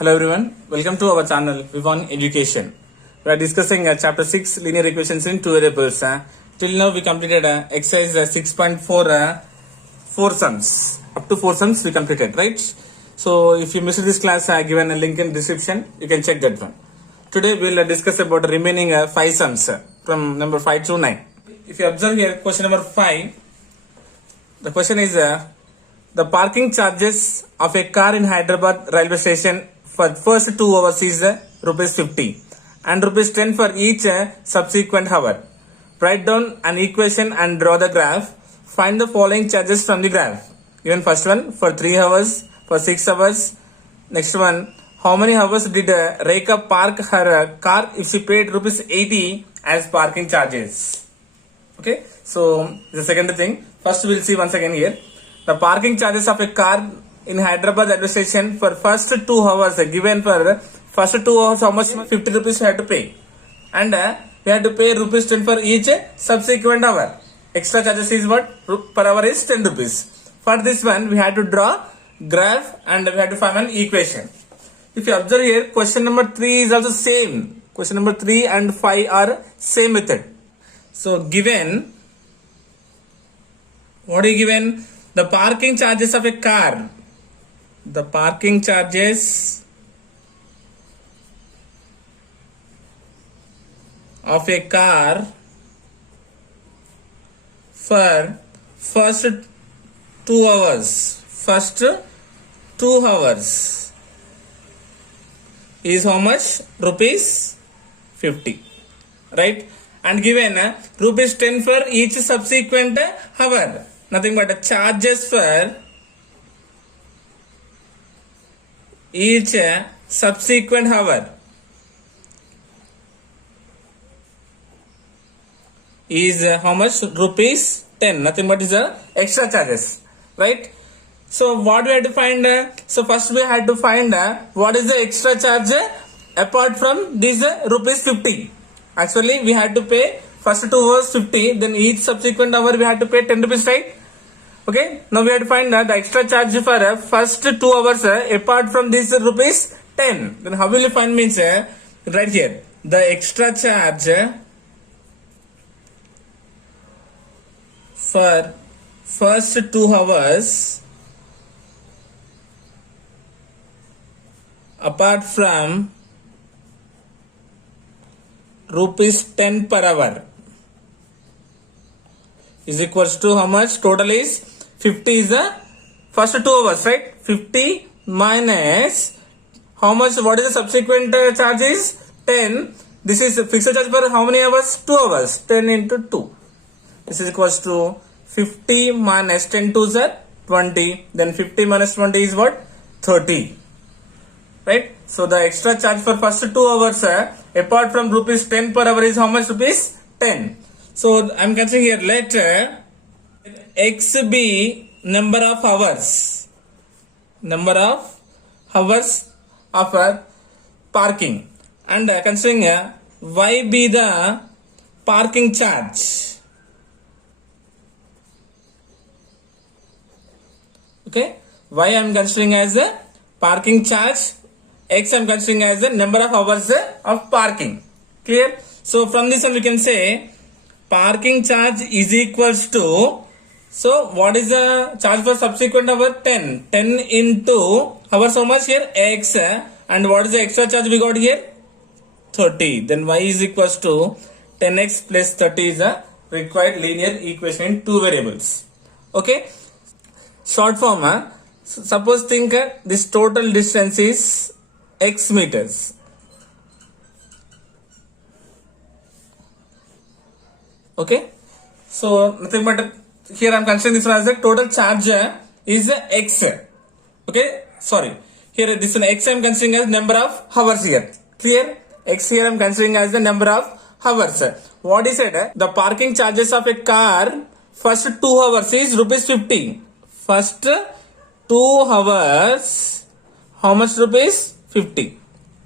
Hello everyone, welcome to our channel Vivon Education. We are discussing chapter 6 linear equations in two variables. Till now we completed exercise 6.4 4 sums. Up to 4 sums we completed, right? So if you missed this class, I given a link in description, you can check that one. Today we will discuss about remaining 5 sums from number 5 to 9. If you observe here question number 5, the question is the parking charges of a car in Hyderabad railway station for first 2 hours is rupees 50 and rupees 10 for each subsequent hour. Write down an equation and draw the graph. Find the following charges from the graph. Given first one for 3 hours, for 6 hours. Next one, how many hours did Rekha park her car if she paid rupees 80 as parking charges? Okay, so the second thing. First we will see once again here. The parking charges of a car in Hyderabad railway station for first 2 hours given for first 2 hours how much 50 rupees we have to pay, and we have to pay rupees 10 for each subsequent hour. Extra charges is what? Per hour is 10 rupees. For this one we have to draw graph and we have to find an equation. If you observe here, question number 3 is also same. Question number 3 and 5 are same method. So given, what is given? The parking charges of a car. The parking charges of a car for first 2 hours. First 2 hours is how much? Rupees 50. Right? And given rupees 10 for each subsequent hour. Nothing but charges for each subsequent hour is how much? Rupees 10. Nothing but is extra charges, right? So what we have to find? So first we had to find what is the extra charge apart from this rupees 50. Actually we had to pay first 2 hours 50, then each subsequent hour we had to pay 10 rupees, right? Okay, now we have to find the extra charge for first 2 hours apart from this rupees 10. Then how will you find means right here the extra charge for first 2 hours apart from rupees 10 per hour is equals to how much? Total is 50 is the first 2 hours, right? 50 minus how much? What is the subsequent charge is 10. This is fixed charge for how many hours? 2 hours. 10 into 2. This is equals to 50 minus 10 to the 20. Then 50 minus 20 is what? 30. Right? So the extra charge for first 2 hours apart from rupees 10 per hour is how much? Rupees 10. So I am considering here, let x be number of hours. Number of hours of parking, and considering y be the parking charge. Okay, y I am considering as a parking charge, x I am considering as the number of hours of parking. Clear? So from this one we can say parking charge is equals to, so what is the charge for subsequent hour? 10. 10 into hours how much here? X. And what is the extra charge we got here? 30. Then y is equals to 10x plus 30 is a required linear equation in 2 variables. Okay. Short form. Suppose think this total distance is x meters. Okay. So nothing but here I am considering this one as the total charge is x. Okay. Sorry. Here this one x I am considering as number of hours here. Clear? X here I am considering as the number of hours. What is it? The parking charges of a car first 2 hours is rupees 50. First 2 hours how much? Rupees 50.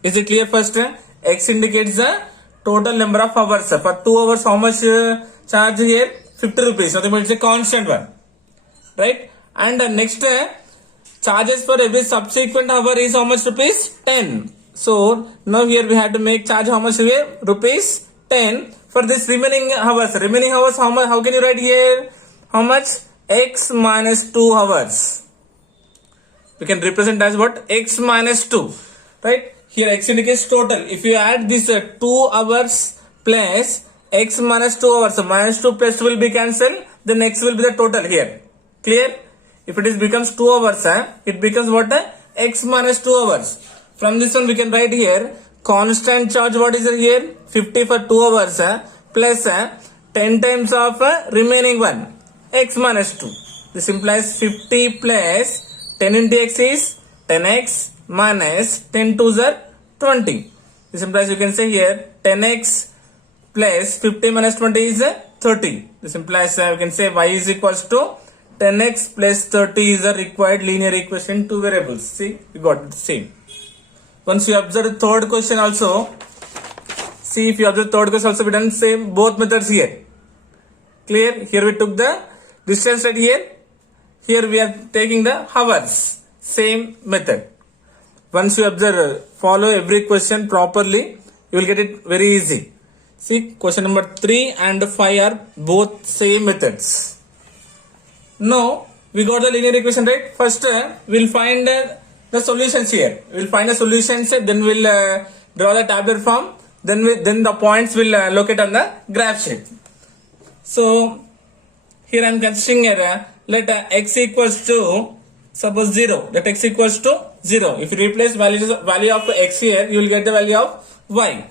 Is it clear? First x indicates the total number of hours. For 2 hours how much charge here? 50 rupees. Nothing but it's a constant one, right? And next charges for every subsequent hour is how much rupees? 10. So now here we have to make charge how much here? Rupees 10 for this remaining hours. Remaining hours how much? How can you write here? How much? X minus 2 hours. We can represent as what? X minus 2. Right? Here X indicates total. If you add this 2 hours plus X minus 2 hours. So minus 2 plus 2 will be cancelled. Then X will be the total here. Clear? If it is becomes 2 hours, it becomes what? X minus 2 hours. From this one we can write here constant charge. What is it here? 50 for 2 hours plus 10 times of remaining one. X minus 2. This implies 50 plus 10 into X is 10X minus 10 to the 20. This implies you can say here 10X plus 50 minus 20 is 30. This implies we can say Y is equals to 10x plus 30 is the required linear equation, two variables. See, we got the same. Once you observe the third question also, see if you observe third question also, we done same both methods here. Clear? Here we took the distance right here. Here we are taking the hours. Same method. Once you observe, follow every question properly, you will get it very easy. See, question number 3 and 5 are both same methods. Now, we got the linear equation, right? First, we'll find the solutions here. We'll find the solutions, then we'll draw the tabular form. Then the points will locate on the graph sheet. So, here I am considering here, let x equals to, suppose 0. Let x equals to 0. If you replace value of x here, you will get the value of y.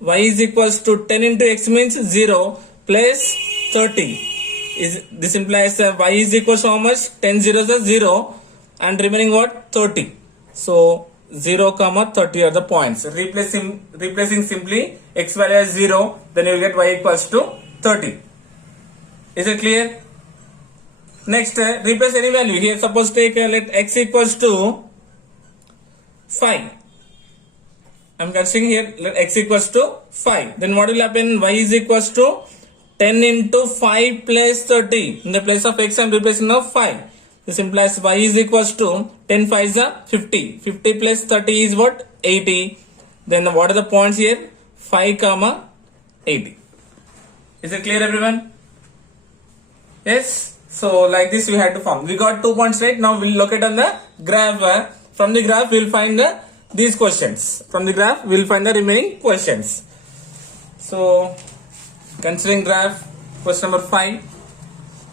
Y is equals to 10 into x means 0 plus 30. This implies y is equals to how much? 10 zeros are 0 and remaining what? 30. So 0 comma 30 are the points. Replacing simply x value as 0, then you will get y equals to 30. Is it clear? Next, replace any value. Here suppose take let x equals to 5. I am considering here let x equals to 5. Then what will happen? Y is equals to 10 into 5 plus 30. In the place of x I am replacing now 5. This implies y is equals to 10 5 is 50. 50 plus 30 is what? 80. Then what are the points here? 5 comma 80. Is it clear everyone? Yes? So like this we had to form. We got 2 points right. Now we will locate on the graph. From the graph we will find these questions. From the graph we will find the remaining questions. So considering graph, question number 5.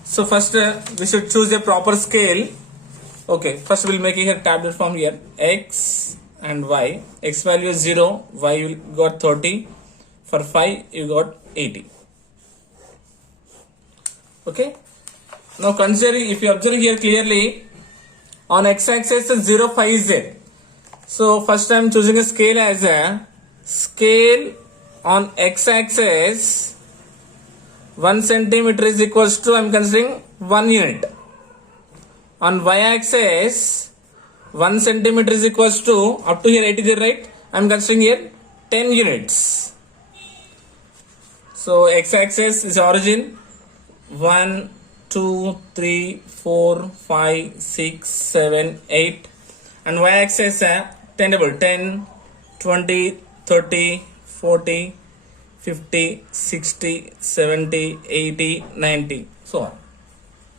So first we should choose a proper scale. Okay, first we will make here tabular form here. X and y. X value is 0, y you got 30. For 5 you got 80. Okay. Now considering, if you observe here clearly, on x-axis 0, 5 is there. So first I am choosing a scale as a scale on x-axis. 1 centimeter is equals to, I am considering 1 unit. On y-axis, 1 centimeter is equals to, up to here 80 there, right? I am considering here 10 units. So x-axis is origin 1, 2, 3, 4, 5, 6, 7, 8. And y-axis 10, 20, 30, 40, 50, 60, 70, 80, 90, so on.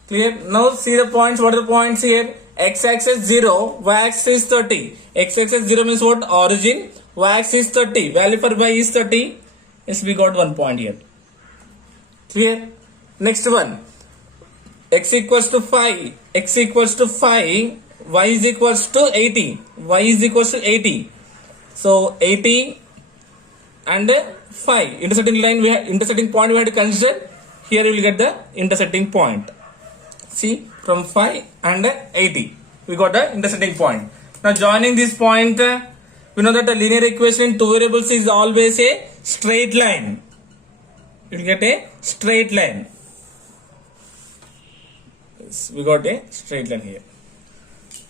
Clear? Now see the points. What are the points here? X-axis 0, y-axis 30. X-axis 0 means what? Origin. Y-axis 30. Value for y is 30. Yes, we got 1 point here. Clear? Next one. X equals to 5. X equals to 5. Y is equals to 80. Y is equals to 80. So 80 and 5 intersecting line, intersecting point we have to consider. Here you will get the intersecting point. See, from 5 and 80 we got the intersecting point. Now joining this point, we know that the linear equation in two variables is always a straight line. You will get a straight line. Yes, we got a straight line here.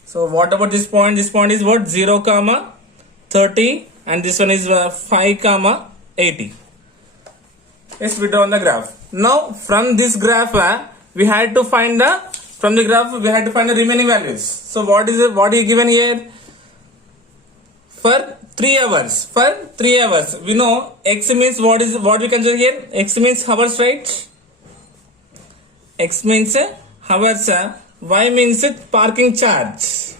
So what about this point? This point is what? 0 comma 30 and this one is 5 comma 80. Yes, we draw on the graph. Now from this graph we had to find the From the graph, we had to find the remaining values. So what is given here? For 3 hours. For 3 hours. We know X means what we consider here? X means hours, right? X means hours. Y means parking charge.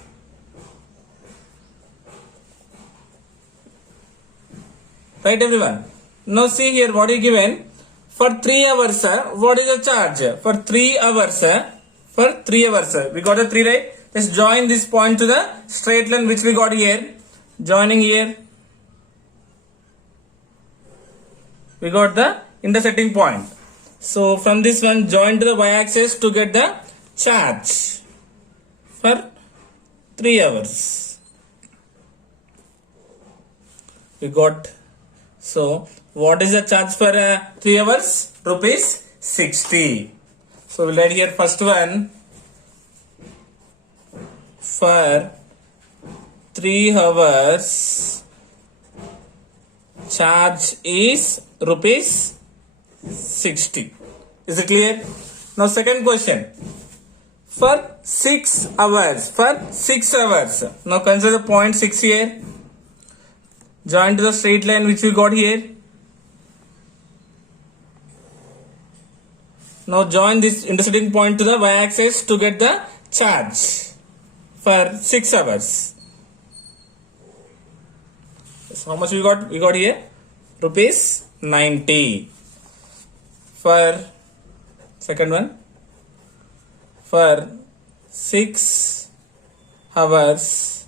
Right, everyone? Now see here what is given. For 3 hours, what is the charge? For 3 hours, we got the 3, right? Let's join this point to the straight line which we got here. Joining here, we got the intersecting point. So from this one, join to the y-axis to get the charge for 3 hours. We got. So what is the charge for 3 hours? Rupees 60. So we'll add here first one. For 3 hours, charge is rupees 60. Is it clear? Now second question. For 6 hours. Now consider the point 6 here. Join to the straight line which we got here. Now join this intersecting point to the y-axis to get the charge for 6 hours. So how much we got? We got here rupees 90. For second one, for 6 hours,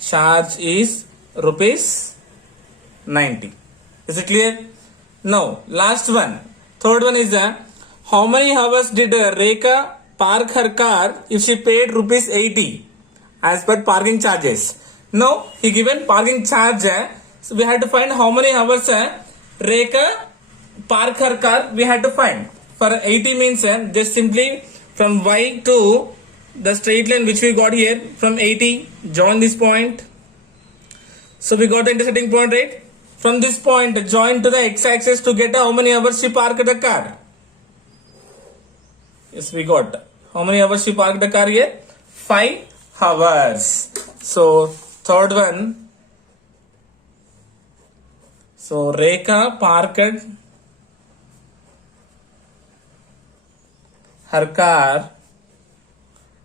charge is rupees 90. Is it clear? Now last one, third one is how many hours did Rekha park her car if she paid rupees 80 as per parking charges? Now he given parking charge, so we had to find how many hours Rekha park her car. We had to find. For 80 means just simply from y to the straight line which we got here, from 80 join this point. So we got the intersecting point, right? From this point join to the x-axis to get how many hours she parked the car. Yes, we got how many hours she parked the car here? 5 hours. So third one. So Rekha parked her car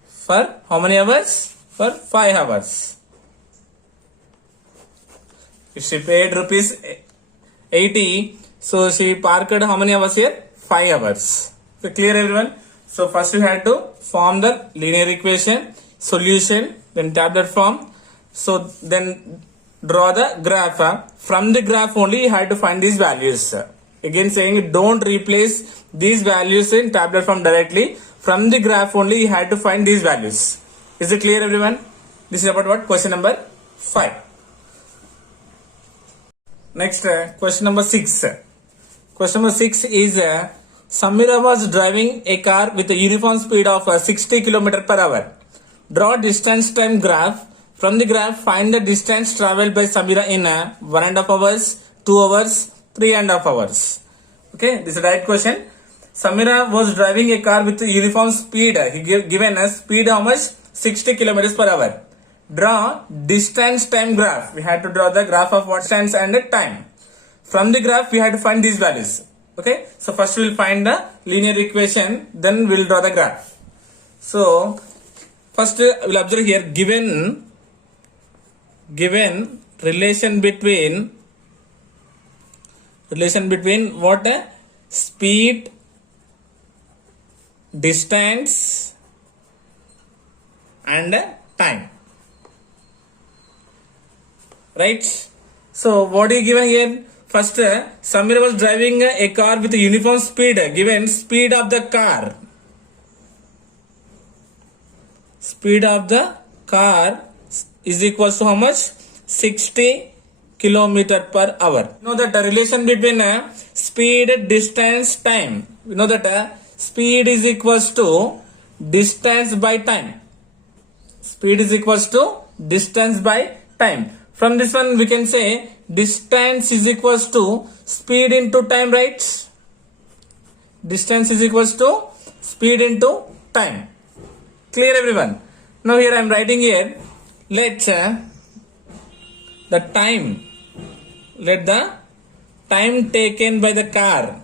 for how many hours? For 5 hours. If she paid rupees 80, so she parked how many hours here? 5 hours. So clear, everyone? So first we had to form the linear equation, solution, then tabular form. So then draw the graph. From the graph only you had to find these values. Again saying, don't replace these values in tabular form directly. From the graph only you had to find these values. Is it clear, everyone? This is about what? Question number 5. Next, question number 6. Question number 6 is Samira was driving a car with a uniform speed of 60 km per hour. Draw distance time graph. From the graph, find the distance traveled by Samira in 1.5 hours, 2 hours, 3.5 hours. Okay, this is the right question. Samira was driving a car with a uniform speed. He given a speed how much? 60 km per hour. Draw distance time graph. We had to draw the graph of what distance and the time. From the graph, we had to find these values. Okay, so first we'll find the linear equation, then we'll draw the graph. So first we'll observe here given relation between what? Speed, distance and time. Right? So what is given here? First, Samira was driving a car with a uniform speed. Given speed of the car. Speed of the car is equals to how much? 60 km per hour. You know that the relation between speed, distance, time. You know that speed is equals to distance by time. Speed is equals to distance by time. From this one we can say distance is equals to speed into time, right? Distance is equals to speed into time. Clear everyone? Now here I am writing here, let the time taken by the car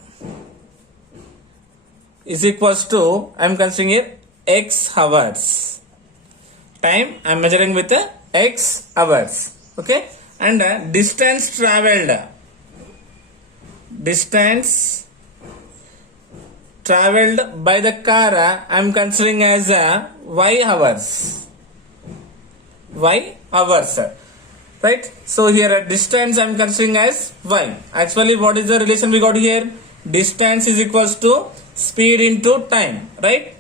is equals to, I am considering here x hours. Time I am measuring with x hours. Okay, and distance traveled by the car I am considering as y hours. Right? So here distance I am considering as y. Actually, what is the relation we got here? Distance is equals to speed into time. Right?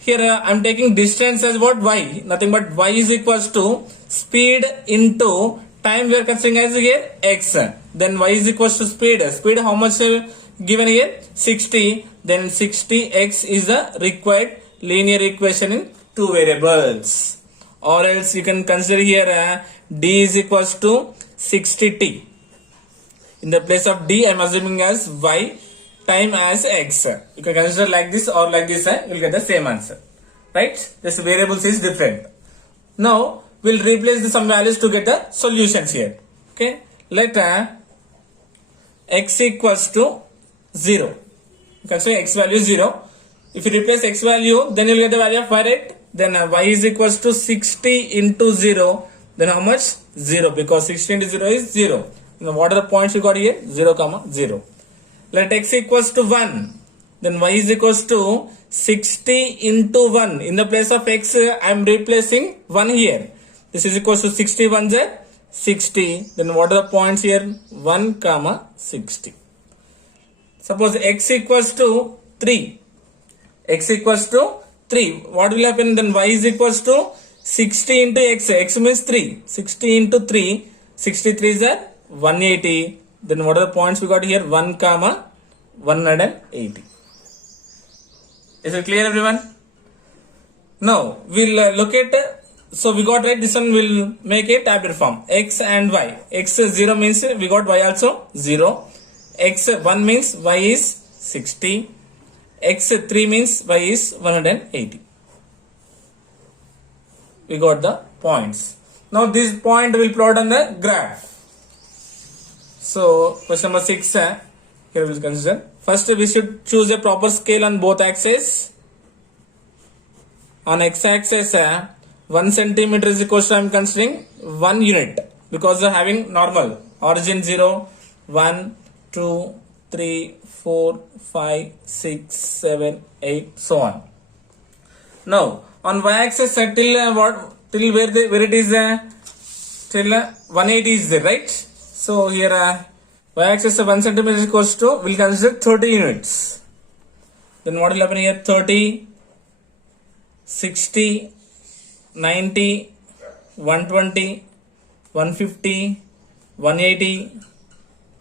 Here I am taking distance as what? Y. Nothing but y is equals to speed into time. We are considering as here x. Then y is equals to speed. Speed how much given here? 60. Then 60x is the required linear equation in two variables. Or else you can consider here d is equals to 60t. In the place of d I am assuming as y, time as x. You can consider like this or like this, you will get the same answer. Right? This variables is different. Now we will replace the some values to get the solutions here. Okay? Let x equals to 0. You can say x value is 0. If you replace x value, then you will get the value of y, right? Then y is equals to 60 into 0. Then how much? 0, because 60 into 0 is 0. Now what are the points you got here? 0, 0. Let x equals to 1. Then y is equals to 60 into 1. In the place of x, I am replacing 1 here. This is equals to 60 1s are 60. Then what are the points here? 1, 60. Suppose x equals to 3. X equals to 3. What will happen then? Y is equals to 60 into x. X means 3. 60 into 3. 63 is 180. Then what are the points we got here? 1, 180. Is it clear everyone? Now we'll look at, so we got right, this one will make a tabular form. X and y. X 0 means we got y also 0. X 1 means y is 60. X 3 means y is 180. We got the points. Now this point will plot on the graph. So question number 6 here we will consider. First we should choose a proper scale on both axes. On x axis 1 centimeter is equal to, I am considering 1 unit, because of having normal origin 0, 1, 2, 3, 4, 5, 6, 7, 8, so on. Now on y-axis till where it is till 180 is there, right? So here y-axis 1 centimeter is equals to, we'll consider 30 units. Then what will happen here? 30, 60, 90, 120, 150, 180,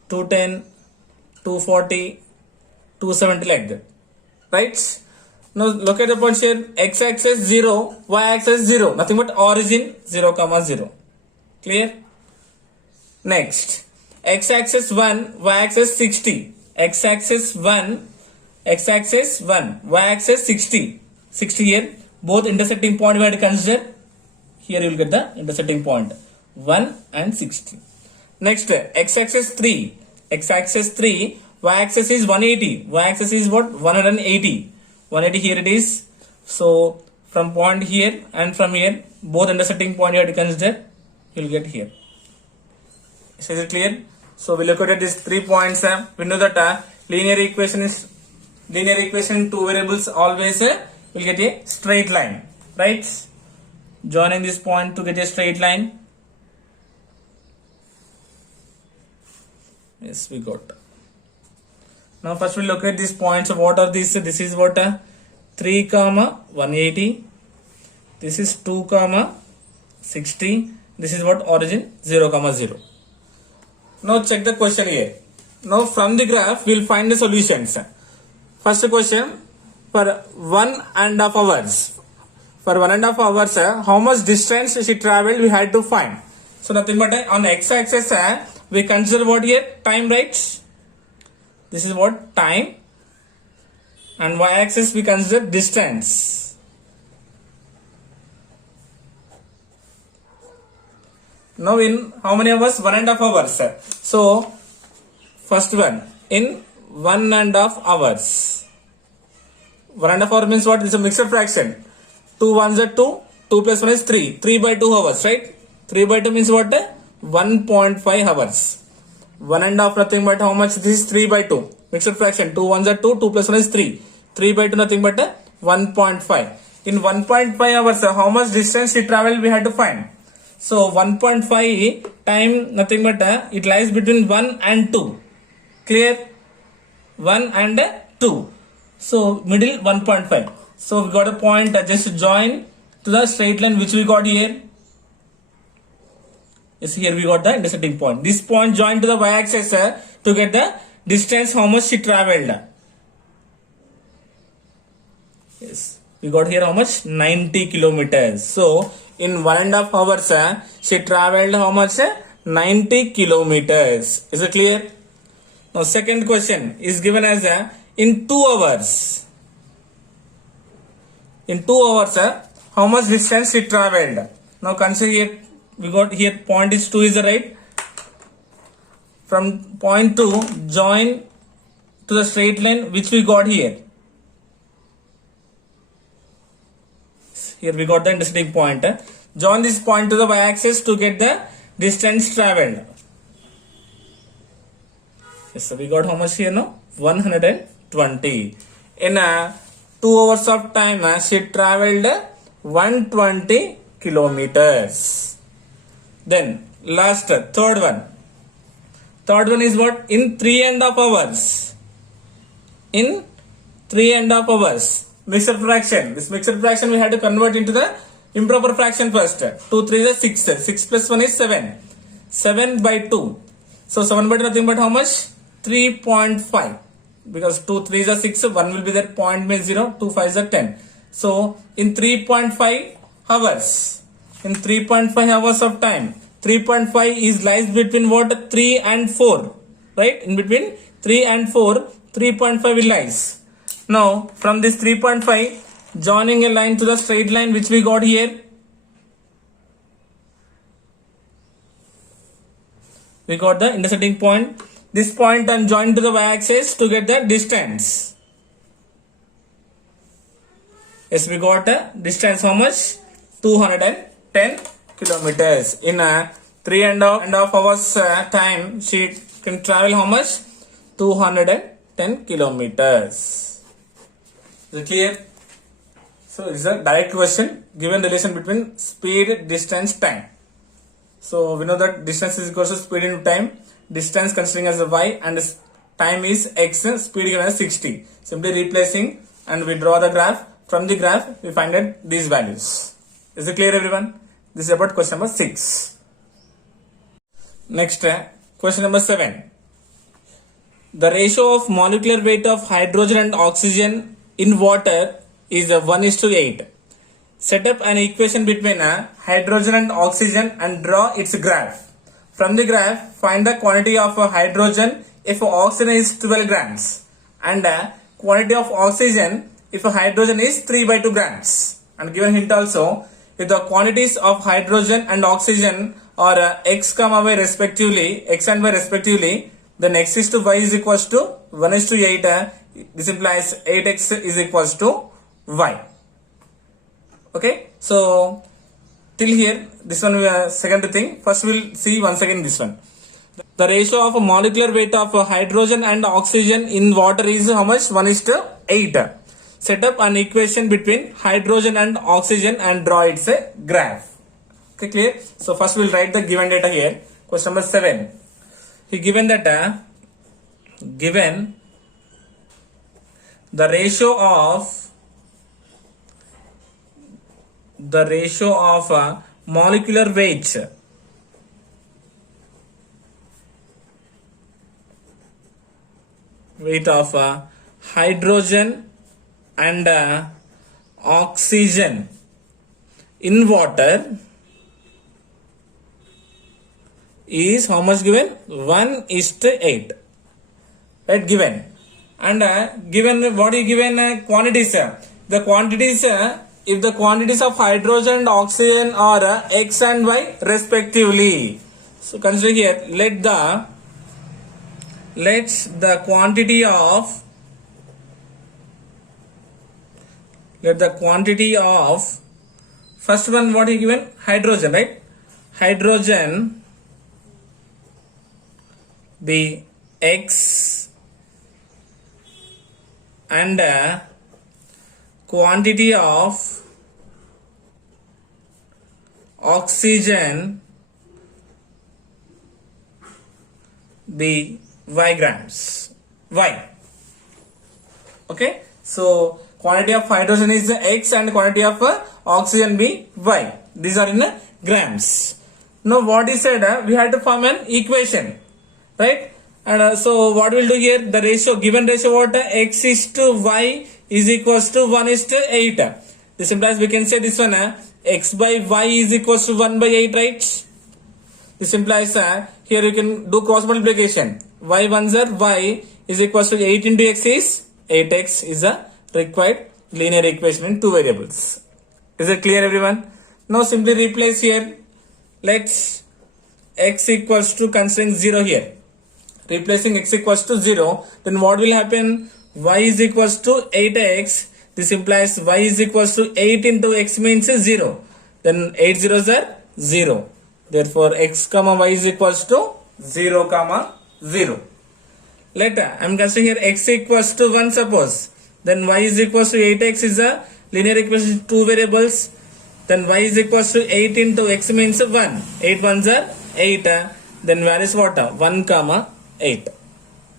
210, 240, 270 like that. Right? Now look at the points here. X-axis 0, y-axis 0. Nothing but origin 0, 0. Clear? Next. X-axis 1, y-axis 60. X-axis 1, x-axis 1, y-axis 60. 60 here. Both intersecting point we have to consider. Here you will get the intersecting point. 1 and 60. Next, x-axis 3. X-axis 3, y-axis is 180. Y-axis is what? 180. 180 here it is. So from point here and from here, both intersecting point you have to consider. You will get here. Is it clear? So we look at these 3 points. We know that linear equation in two variables always will get a straight line, right? Joining this point to get a straight line. Yes, we got. Now first we look at these points. What are these? This is what 3, 180. This is 2, 60. This is what? Origin 0, 0. Now check the question here. Now from the graph we will find the solutions. First question, for 1.5 hours. For 1.5 hours, how much distance she traveled we had to find. So nothing but on x-axis we consider what here? Time, right? This is what? Time. and y-axis we consider distance. Now in how many hours? 1.5 hours. So first one in 1.5 hours. 1.5 hour means what? It's a mixed fraction. 2 ones are 2. 2 plus 1 is 3. 3 by 2 hours, right? 3 by 2 means what? 1.5 hours. 1.5 nothing but how much? This is 3 by 2. Mixed fraction. 2 ones are 2. 2 plus 1 is 3. 3 by 2 nothing but 1.5. In 1.5 hours, how much distance she traveled we had to find. So 1.5 time nothing but it lies between 1 and 2. Clear? 1 and 2. So middle 1.5. So we got a point just join to the straight line which we got here. Yes, here we got the intersecting point. This point joined to the y-axis to get the distance how much she traveled. Yes, we got here how much? 90 kilometers. So in 1.5 hours she traveled how much? 90 kilometers. Is it clear? Now second question is given as in 2 hours. In 2 hours how much distance she traveled. Now consider here, we got here point is 2 is the right. From point 2 join to the straight line which we got here. Here we got the intersecting point. Join this point to the y-axis to get the distance traveled. Yes, so we got how much here now? 120. In 2 hours of time she traveled 120 kilometers. Then last third one. Third one is what? In 3.5 hours. In 3.5 hours. Mixed fraction. This mixed fraction we had to convert into the improper fraction first. 2 3 is 6. 6 plus 1 is 7. 7 by 2. So 7 by 2 nothing but how much? 3.5. Because 2 3 is 6. 1 will be there. Point means 0. 2 5 is 10. So in 3.5 hours. In 3.5 hours of time. 3.5 is lies between what? 3 and 4. Right? In between 3 and 4. 3.5 will lies. Now from this 3.5 joining a line to the straight line which we got here. We got the intersecting point. This point and join to the y-axis to get the distance. Yes, we got a distance how much? 210 kilometers. In 3.5 hours time she can travel how much? 210 kilometers. Is it clear? So it's a direct question given relation between speed, distance, time. So we know that distance is equal to speed into time. Distance considering as a y and time is x. Speed given as 60. Simply replacing and we draw the graph. From the graph we find out these values. Is it clear everyone? This is about question number 6. Next question number 7. The ratio of molecular weight of hydrogen and oxygen in water is 1:8. Set up an equation between hydrogen and oxygen and draw its graph. From the graph, find the quantity of hydrogen if oxygen is 12 grams and quantity of oxygen if hydrogen is 3 by 2 grams. And given hint also, if the quantities of hydrogen and oxygen are x, y respectively, x and y respectively, then x is to y is equals to 1:8. This implies 8x is equals to y. Okay, so till here this one second thing. First we'll see once again this one. The ratio of molecular weight of hydrogen and oxygen in water is how much? 1:8. Set up an equation between hydrogen and oxygen and draw its graph. Okay, clear? So first we'll write the given data here. Question number 7. He given that given the ratio of molecular weight of hydrogen and oxygen in water is how much given? 1:8. Right, given. and given what is given quantities. The quantities, if the quantities of hydrogen and oxygen are x and y respectively. So consider here, let the quantity of first one, what is given? Hydrogen, right? Hydrogen be x and quantity of oxygen be y grams. Y. Okay. So quantity of hydrogen is x and quantity of oxygen be y. These are in grams. Now what is said? We had to form an equation, right? And so what we'll do here? The ratio, given ratio what? X is to y is equals to 1 is to 8. This implies we can say this one, x by y is equals to 1 by 8, right? This implies here you can do cross multiplication. Y 1s are y is equals to 8 into x is 8x is a required linear equation in two variables. Is it clear, everyone? Now simply replace here. Let's x equals to considering 0 here. Replacing x equals to 0, then what will happen? Y is equals to 8x. This implies y is equals to 8 into x means 0. Then 8 zeros are 0. Therefore x comma y is equals to 0 comma 0. Later I am considering here x equals to 1 suppose. Then y is equals to 8x is a linear equation two variables. Then y is equals to 8 into x means 1. 8 ones are 8. Then value is what? 1 comma 8.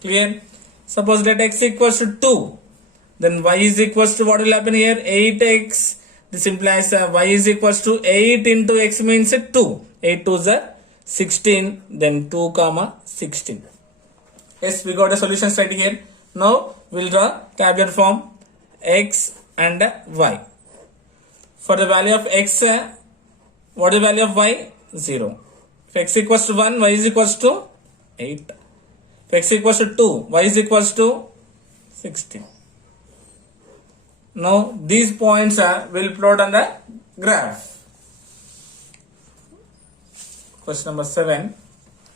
Clear? Suppose that x equals to 2. Then y is equals to what will happen here? 8x. This implies y is equals to 8 into x means 2. 8 2s are 16. Then 2 comma 16. Yes, we got a solution straight here. Now we'll draw tabular form x and y. For the value of x, what is the value of y? 0. If x equals to 1, y is equals to 8. If x equals to 2, y is equals to 16. Now these points will plot on the graph. Question number 7.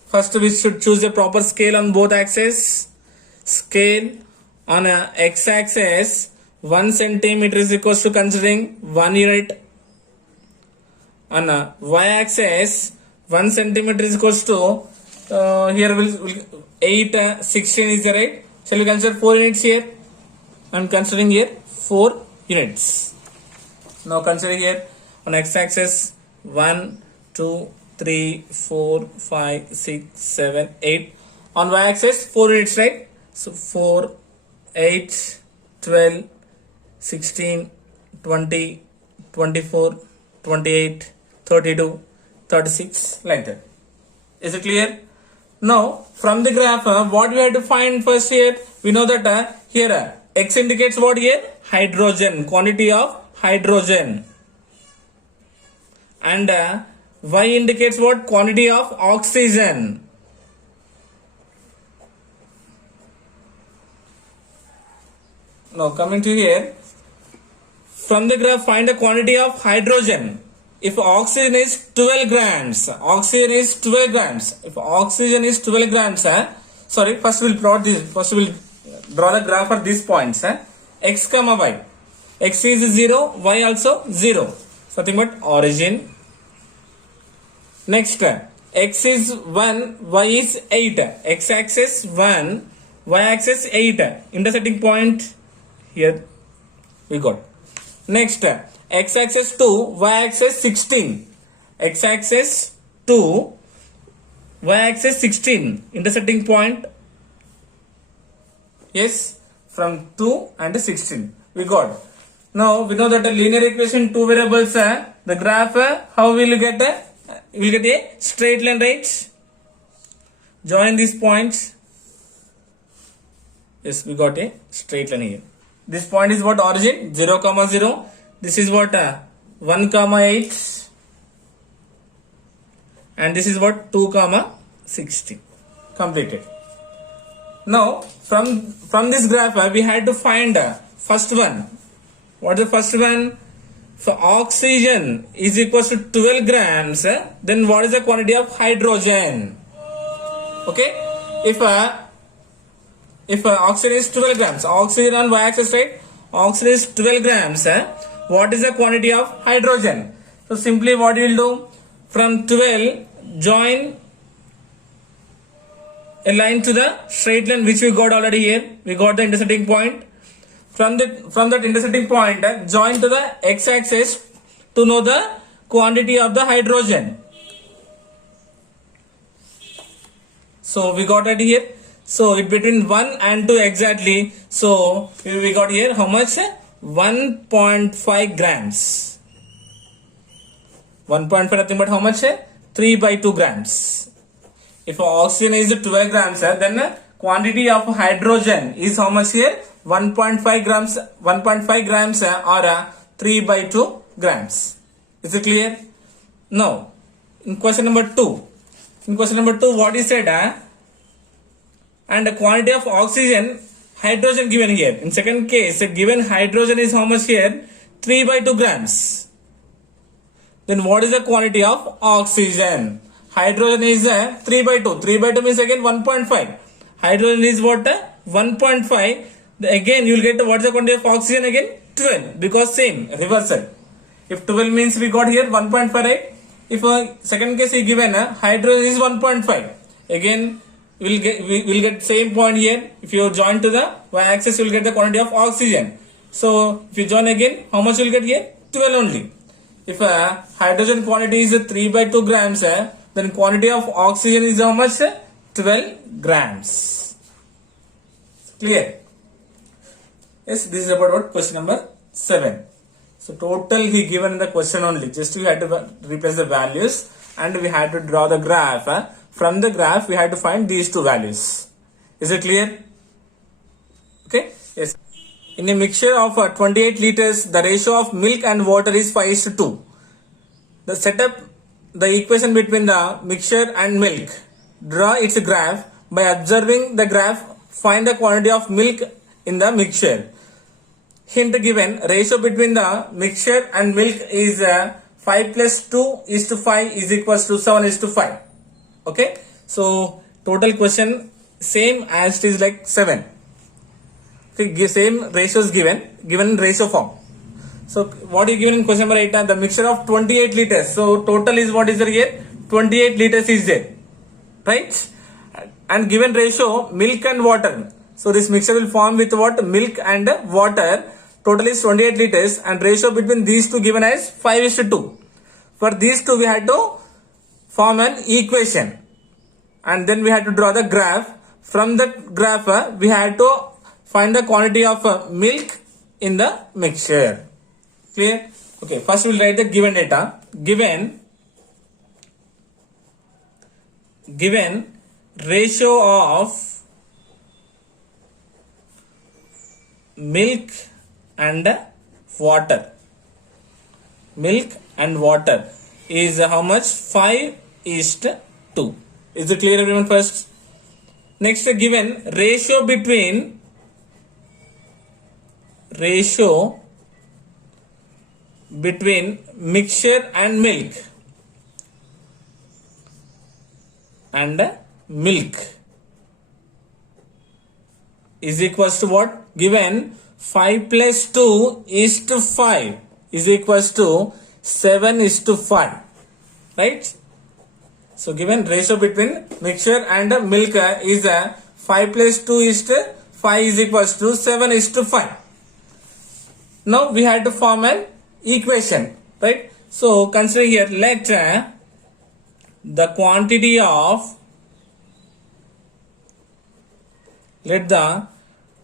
First we should choose a proper scale on both axes. Scale on a x-axis 1 centimeter is equals to considering 1 unit. On a y-axis 1 centimeter is equals to here will 8 16 is the right. Shall we consider 4 units here? I am considering here 4 units. Now consider here on x-axis 1 2 3 4 5 6 7 8. On y-axis 4 units, right? So 4 8 12 16 20 24 28 32 36 like that. Is it clear? Now from the graph what we have to find first here? We know that here x indicates what here? Hydrogen, quantity of hydrogen, and y indicates what? Quantity of oxygen. Now coming to here, from the graph find the quantity of hydrogen. If oxygen is 12 grams, oxygen is 12 grams. If oxygen is 12 grams, sorry, first we'll plot this. First we'll draw the graph for these points. X comma y. X is 0, y also 0. Something but origin. Next, x is 1, y is 8. X axis 1, y axis 8. Intersecting point here we got. Next, x axis 2, y axis 16. X axis 2, y axis 16. Intersecting point. Yes, from 2 and 16 we got. Now we know that a linear equation two variables, the graph how will you get? You will get a straight line, right? Join these points. Yes, we got a straight line here. This point is what? Origin 0 comma 0. This is what 1 comma 8, and this is what 2 comma 16. Completed. Now from this graph we had to find first one. What is the first one? For oxygen is equals to 12 grams, then what is the quantity of hydrogen? Okay, if oxygen is 12 grams, oxygen on y-axis, right? Oxygen is 12 grams. What is the quantity of hydrogen? So simply what you will do, from 12 join a line to the straight line which we got already here. We got the intersecting point. From that intersecting point, join to the x-axis to know the quantity of the hydrogen. So we got it here. So it between 1 and 2 exactly. So we got here how much? 1.5 grams. 1.5 nothing but how much? 3/2 grams. If oxygen is 12 grams, then quantity of hydrogen is how much here? 1.5 grams. 1.5 grams or 3/2 grams. Is it clear? Now, in question number 2. In question number 2, what is said? And the quantity of oxygen, hydrogen given here. In second case, given hydrogen is how much here? 3/2 grams. Then what is the quantity of oxygen? Hydrogen is 3/2. 3/2 means again 1.5. Hydrogen is what? 1.5. Again you will get what is the quantity of oxygen again? 12. Because same, reversal. If 12 means we got here 1.5, right? If second case is given hydrogen is 1.5. Again we will get same point here. If you join to the y-axis, you will get the quantity of oxygen. So if you join again, how much you will get here? 12 only. If hydrogen quantity is 3/2 grams, then quantity of oxygen is how much? 12 grams. Clear? Yes, this is about what? Question number 7. So total he given in the question only. Just we had to replace the values and we had to draw the graph. From the graph we had to find these two values. Is it clear? Okay. Yes. In a mixture of 28 liters, the ratio of milk and water is 5:2. The setup the equation between the mixture and milk. Draw its graph. By observing the graph, find the quantity of milk in the mixture. Hint given, ratio between the mixture and milk is 5 plus 2 is to 5 is equals to 7 is to 5. Okay. So total question same as it is like 7. Okay, same ratios given in ratio form. So what is given in question number 8? The mixture of 28 liters. So total is what is there here? 28 liters is there. Right? And given ratio milk and water. So this mixture will form with what? Milk and water. Total is 28 liters and ratio between these two given as 5:2. For these two we had to form an equation. And then we had to draw the graph. From that graph we had to find the quantity of milk in the mixture. Clear? Okay, first we will write the given data. Given ratio of milk and water. Milk and water is how much? 5:2. Is it clear everyone first? Next, given ratio between mixture and milk is equals to what? Given 5 plus 2 is to 5 is equals to 7 is to 5. Right? So given ratio between mixture and milk is 5 plus 2 is to 5 is equals to 7 is to 5. Now we had to form an equation. Right? So consider here, let the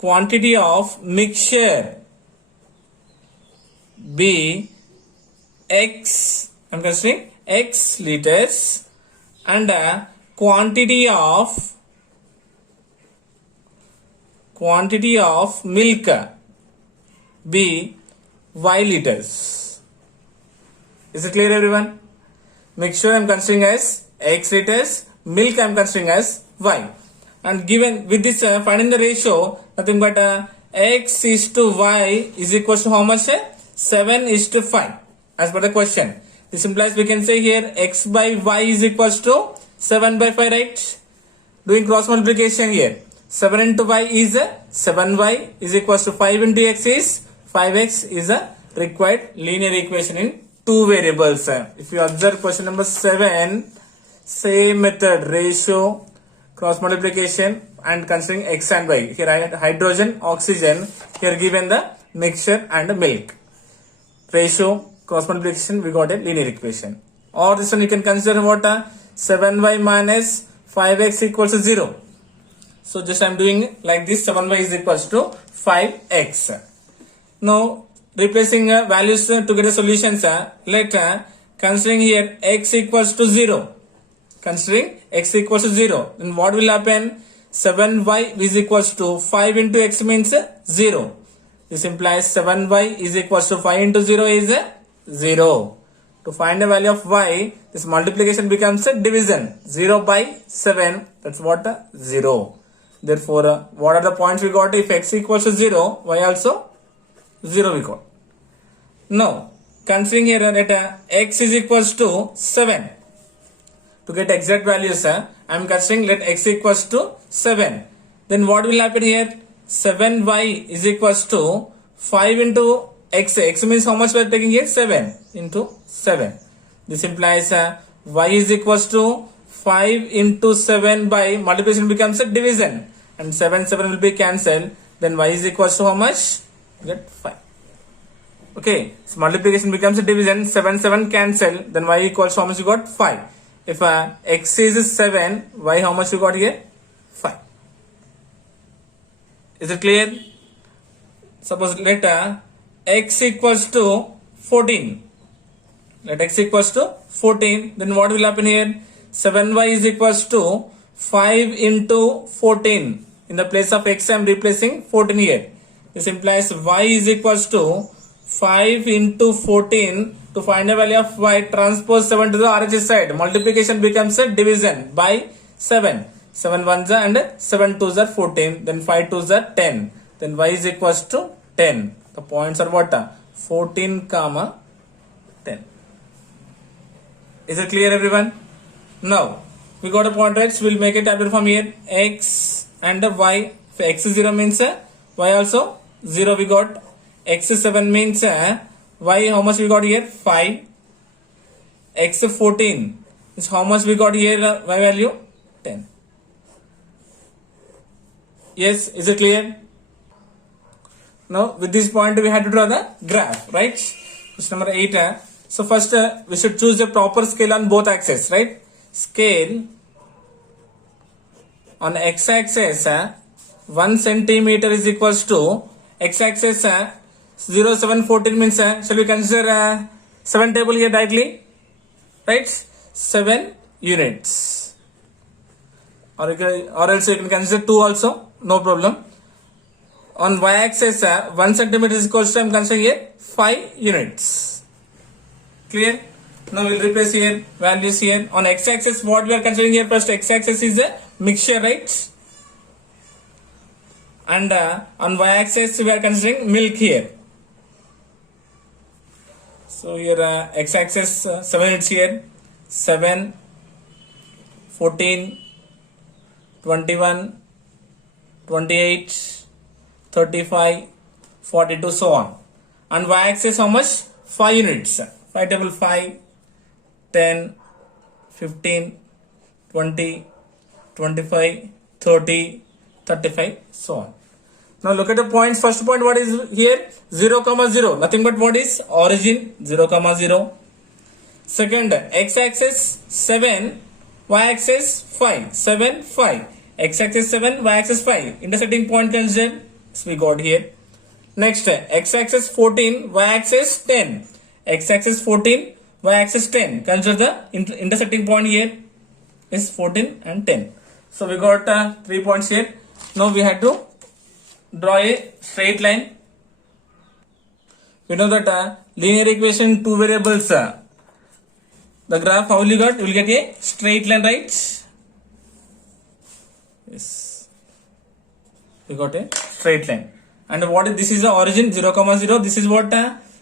quantity of mixture be x, I am considering x liters, and quantity of milk be y liters. Is it clear everyone? Mixture I am considering as x liters, milk I am considering as y. And given with this finding the ratio, nothing but x is to y is equals to how much? 7 is to 5 as per the question. This implies we can say here x by y is equals to 7 by 5, right? Doing cross multiplication here. 7 into y is 7y is equals to 5 into x is 5x is a required linear equation in two variables. If you observe question number 7, same method, ratio, cross multiplication and considering x and y. Here I had hydrogen, oxygen, here given the mixture and milk. Ratio, cross multiplication, we got a linear equation. Or this one you can consider what? 7y minus 5x equals to 0. So just I am doing like this, 7y is equals to 5x. Now replacing values to get a solution. Let considering here x equals to 0. Considering x equals to 0, then what will happen? 7y is equals to 5 into x means 0. This implies 7y is equals to 5 into 0 is 0. To find the value of y, this multiplication becomes a division. 0 by 7, that's what? 0. Therefore, what are the points we got? If x equals to 0, y also 0 we got. Now, considering here that x is equals to 7. To get exact values, I am considering let x equals to 7. Then what will happen here? 7y is equals to 5 into x. X means how much we are taking here? 7 into 7. This implies y is equals to 5 into 7 by multiplication becomes a division. And 7 will be cancelled. Then y is equals to how much? You get 5. Okay. So multiplication becomes a division. 7 cancel. Then y equals to how much you got? 5. If x is 7, y how much you got here? 5. Is it clear? Suppose let x equals to 14. Let x equals to 14. Then what will happen here? 7y is equals to 5 into 14. In the place of x I am replacing 14 here. This implies y is equals to 5 into 14. To find a value of y, transpose 7 to the RHS side. Multiplication becomes a division by 7. 7 ones are and 7 twos are 14. Then 5 twos are 10. Then y is equals to 10. The points are what? 14 comma 10. Is it clear everyone? Now, we got a point, right? So we'll make a tabular form here. X and y. If x is 0 means y also 0 we got. X is 7 means y how much we got here? 5. X 14 is how much we got here? Y value 10. Yes, is it clear? Now with this point we have to draw the graph, right? Question number 8. So first we should choose a proper scale on both axes, right? Scale on x axis 1 centimeter is equals to x axis 0, 7, 14 means shall we consider 7 table here directly, right? 7 units, or else you can consider 2 also, no problem. On y axis 1 centimeter is equals to I am considering here 5 units. Clear? Now we'll replace here values here. On x axis what we are considering here? First x axis is a mixture, right? And on y axis we are considering milk here. So here x axis 7 units here. 7, 14, 21, 28, 35, 42, so on. And y axis how much? 5 units. 5 table 5, 10, 15, 20, 25, 30, 35, so on. Now look at the points. First point, what is here? 0, 0. Nothing but what is? Origin 0, 0. Second, x axis 7, y axis 5. 7, 5. X axis 7, y axis 5. Intersecting point considered. So we got here. Next, x axis 14, y axis 10. X axis 14, y axis 10. Consider the intersecting point here is 14 and 10. So we got 3 points here. Now we have to draw a straight line. We know that linear equation 2 variables. The graph how will you got? You will get a straight line, right? Yes. We got a straight line. And what is this? Is the origin 0, 0. This is what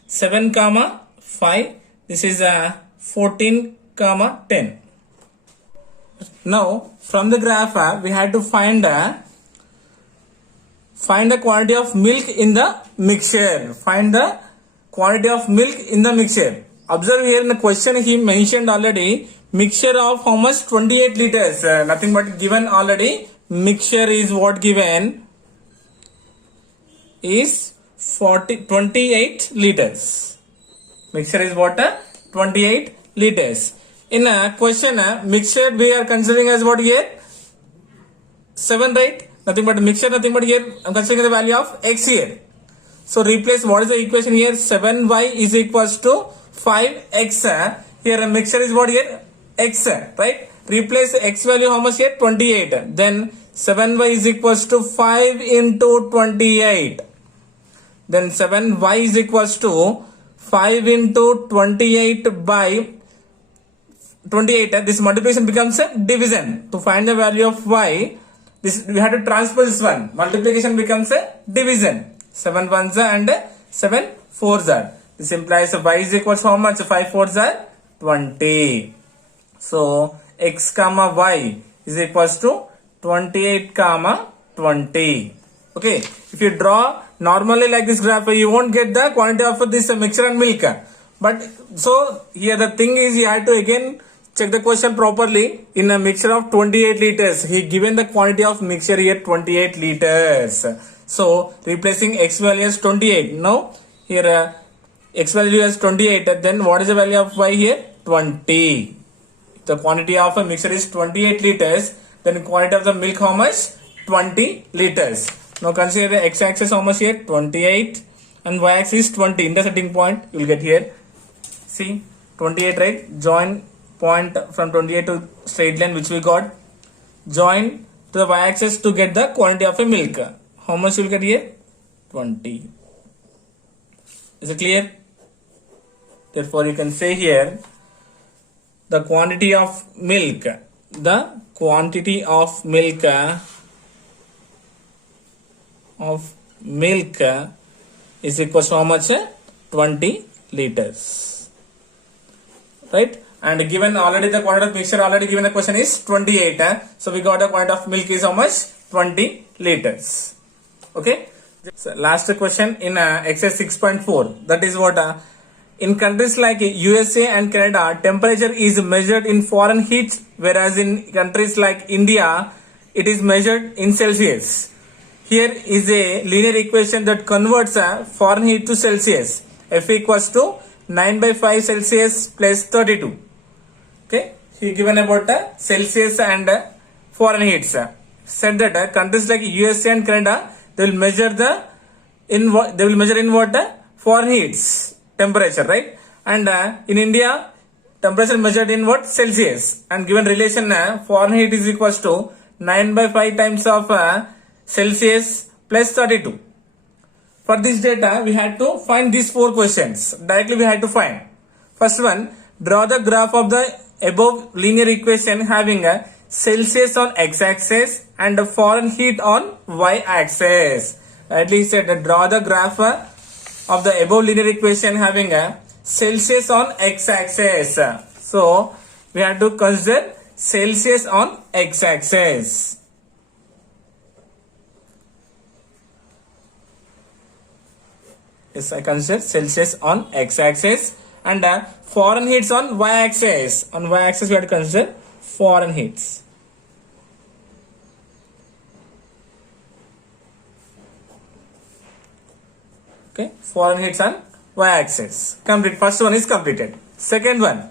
7, 5. This is 14, 10. Now from the graph we had to find the quantity of milk in the mixture. Find the quantity of milk in the mixture. Observe here in the question he mentioned already mixture of how much? 28 liters. Nothing but given already. Mixture is what given is 28 liters. Mixture is what? 28 liters. In a question, mixture we are considering as what here? 7, right? Nothing but mixture, nothing but here I am considering the value of x here. So replace what is the equation here? 7y is equals to 5x. Here a mixture is what here? X, right? Replace x value how much here? 28. Then 7y is equals to 5 into 28. Then 7y is equals to 5 into 28 by 28. This multiplication becomes a division. To find the value of y, this we have to transpose this one. Multiplication becomes a division. 7 ones and 7 fours are. This implies y is equals to how much? 5 fours are 20. So x comma y is equals to 28 comma 20. Okay. If you draw normally like this graph, you won't get the quantity of this mixture and milk. But so here the thing is you have to again check the question properly. In a mixture of 28 liters, he given the quantity of mixture here 28 liters. So replacing x value as 28. Now here x value as 28. Then what is the value of y here? 20. The quantity of a mixture is 28 liters. Then quantity of the milk how much? 20 liters. Now consider the x-axis how much here? 28. And y-axis is 20. Intersecting point you will get here. See 28, right? Join point from 28 to straight line which we got. Join to the y-axis to get the quantity of a milk. How much you will get here? 20. Is it clear? Therefore you can say here the quantity of milk. The quantity of milk is equal to how much? 20 liters. Right? And given already the quantity of mixture already given the question is 28. So we got the quantity of milk is how much? 20 liters. Okay. So last question in exercise 6.4. That is what in countries like USA and Canada, temperature is measured in Fahrenheit, whereas in countries like India, it is measured in Celsius. Here is a linear equation that converts Fahrenheit to Celsius. F equals to 9 by 5 Celsius plus 32. Okay, he given about Celsius and Fahrenheit. Said that countries like USA and Canada, they will measure in what? Fahrenheit temperature, right? And in India, temperature measured in what? Celsius. And given relation Fahrenheit is equals to 9 by 5 times of Celsius plus 32. For this data, we had to find these 4 questions. Directly we had to find. First one, draw the graph of the above linear equation having a Celsius on x-axis and a Fahrenheit on y-axis. Rightly said, draw the graph of the above linear equation having a Celsius on x-axis. So we have to consider Celsius on x-axis. Yes, I consider Celsius on x-axis and Fahrenheit on y-axis. On y-axis we have to consider Fahrenheit. Okay, Fahrenheit on y-axis. Complete. First one is completed. Second one,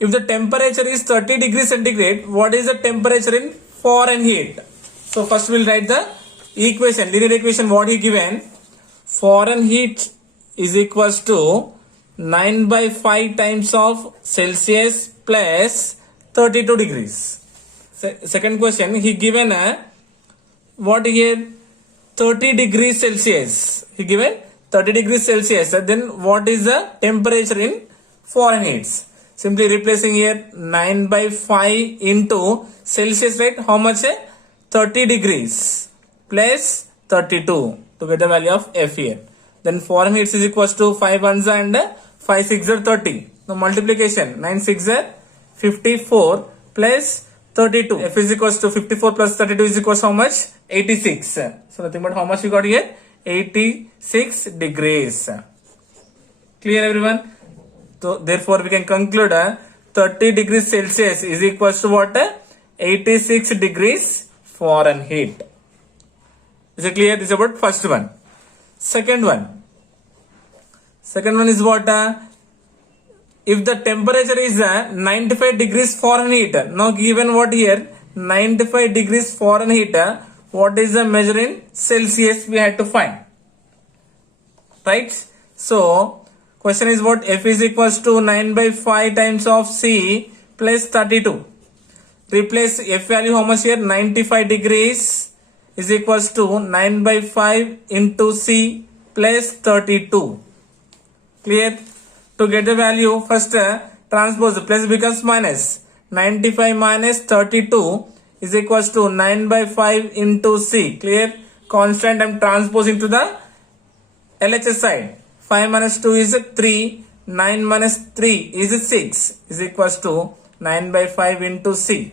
if the temperature is 30 degrees centigrade, what is the temperature in Fahrenheit? So first we'll write the equation, linear equation what he given. Fahrenheit is equals to 9 by 5 times of Celsius plus 32 degrees. Second question, he given what here? 30 degrees Celsius. He given 30 degrees Celsius. Then what is the temperature in Fahrenheit? Simply replacing here 9 by 5 into Celsius, right? How much? 30 degrees plus 32 to get the value of F here. Then foreign heats is equals to 5 ones and 5 6 are 30. Now multiplication 9 6 are 54 plus 32. F is equals to 54 plus 32 is equals to how much? 86. So nothing but how much we got here? 86 degrees. Clear everyone? So therefore we can conclude 30 degrees Celsius is equals to what? 86 degrees Fahrenheit. Is it clear? This is about first one. Second one is what? If the temperature is 95 degrees Fahrenheit, now given what here? 95 degrees Fahrenheit, what is the measure in Celsius we had to find? Right? So, question is what? F is equals to 9 by 5 times of C plus 32. Replace F value how much here? 95 degrees is equals to 9 by 5 into C plus 32. Clear? To get the value, first transpose, plus becomes minus. 95 minus 32 is equals to 9 by 5 into C. Clear? Constant I am transposing to the LHS side. 5 minus 2 is 3. 9 minus 3 is 6 is equals to 9 by 5 into C.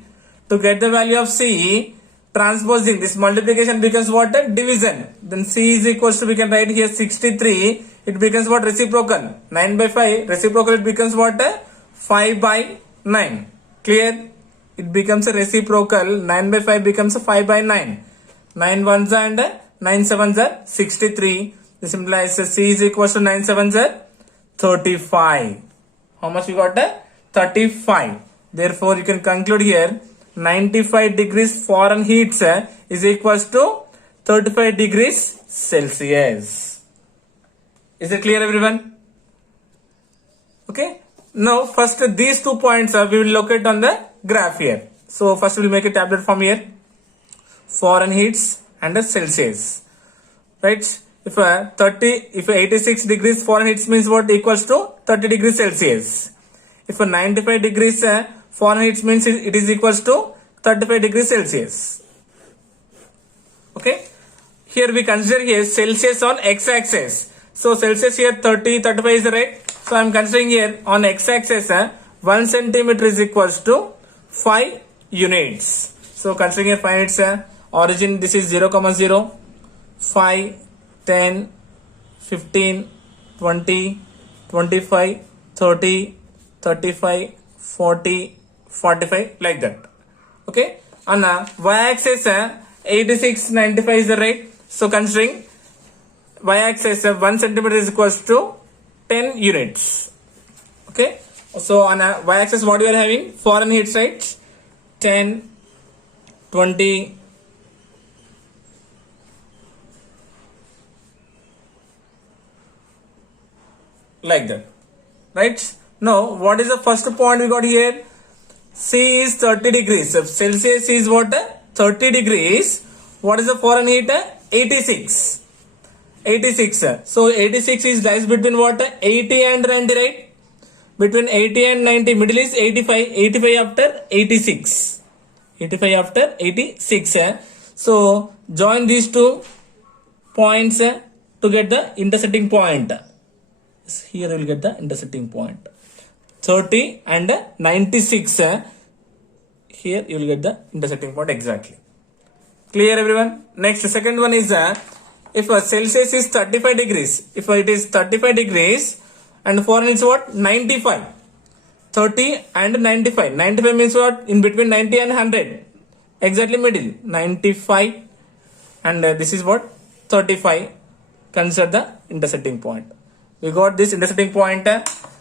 To get the value of C, transposing this multiplication becomes what? Division. Then C is equals to, we can write here 63. It becomes what? Reciprocal. 9 by 5. Reciprocal it becomes what? 5 by 9. Clear? It becomes a reciprocal. 9 by 5 becomes a 5 by 9. 9 ones and 9 sevens are 63. This implies C is equals to 9 sevens are 35. How much we got? 35. Therefore, you can conclude here 95 degrees Fahrenheit is equals to 35 degrees Celsius. Is it clear everyone? Okay. Now first these 2 points we will locate on the graph here. So first we will make a tablet form here. Fahrenheit and Celsius. Right. If 86 degrees Fahrenheit means what? Equals to 30 degrees Celsius. If 95 degrees Fahrenheit means it is equals to 35 degrees Celsius. Okay. Here we consider here Celsius on x-axis. So Celsius here 30, 35 is right. So I am considering here on x-axis 1 centimeter is equals to 5 units. So considering here 5 units, origin this is 0, 0, 5, 10, 15, 20, 25, 30, 35, 40, 45 like that. Okay. On y-axis 86, 95 is right. So considering y-axis 1 centimeter is equals to 10 units. Okay. So on a y-axis what you are having? Fahrenheit, right? 10, 20, like that. Right? Now what is the first point we got here? C is 30 degrees. If Celsius is what? 30 degrees. What is the Fahrenheit? 86. 86. So 86 is lies between what? 80 and 90, right? Between 80 and 90, middle is 85. 85 after 86. 85 after 86. So join these 2 points to get the intersecting point. Here we will get the intersecting point. 30 and 96. Here you will get the intersecting point exactly. Clear everyone? Next, second one is if Celsius is 35 degrees. If it is 35 degrees and Fahrenheit is what? 95. 30 and 95. 95 means what? In between 90 and 100. Exactly middle. 95 and this is what? 35. Consider the intersecting point. We got this intersecting point.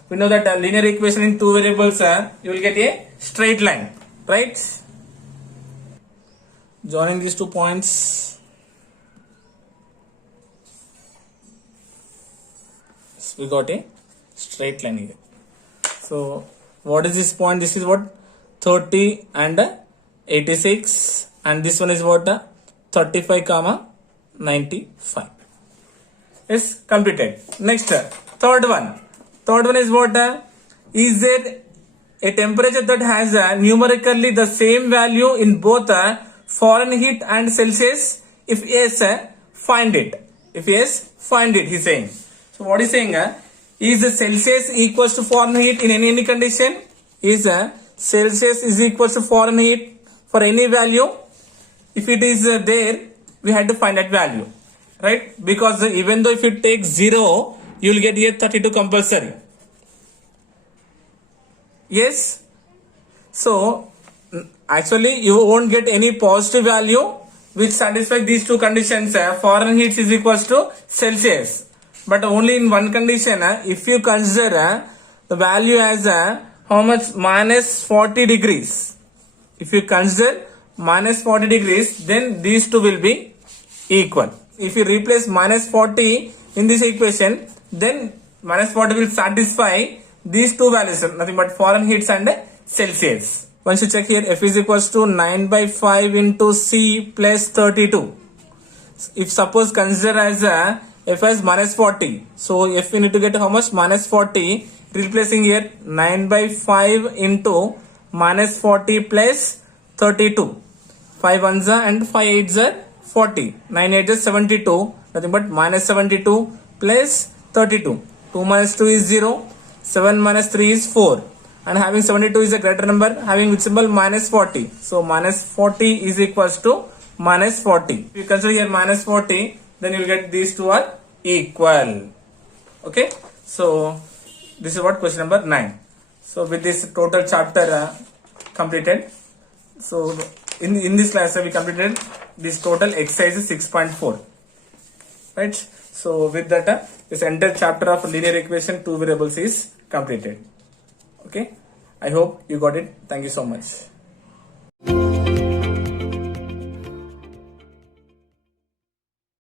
We know that linear equation in 2 variables, you will get a straight line, right? Joining these 2 points, we got a straight line here. So what is this point? This is what? 30 and 86, and this one is what? 35 comma 95. Is completed. Next, third one. Third one is what? Is there a temperature that has numerically the same value in both Fahrenheit and Celsius? If yes, find it. If yes, find it, he's saying. So what he's saying, is the Celsius equals to Fahrenheit in any condition? Is Celsius is equals to Fahrenheit for any value? If it is there, we had to find that value, right? Because even though if you take 0, you will get here 32 compulsory. Yes. So actually you won't get any positive value which satisfies these two conditions. Fahrenheit is equals to Celsius, but only in one condition. If you consider the value as how much, minus 40 degrees. If you consider minus 40 degrees, then these two will be equal. If you replace minus 40 in this equation, then minus 40 will satisfy these two values, nothing but Fahrenheit and Celsius. Once you check here, F is equals to 9 by 5 into C plus 32. If suppose consider as F as minus 40, so F we need to get how much, minus 40, replacing here 9 by 5 into minus 40 plus 32. 5 ones and 5 eights are 40. 9 eights is 72. Nothing but minus 72 plus 32. 2 minus 2 is 0. 7 minus 3 is 4. And having 72 is a greater number, having which symbol, minus 40. So minus 40 is equals to minus 40. If you consider here minus 40, then you will get these two are equal. Okay. So this is what question number 9. So with this total chapter completed. So in this class we completed this total exercise 6.4. Right. So with that this entire chapter of linear equation two variables is completed. Okay. I hope you got it. Thank you so much.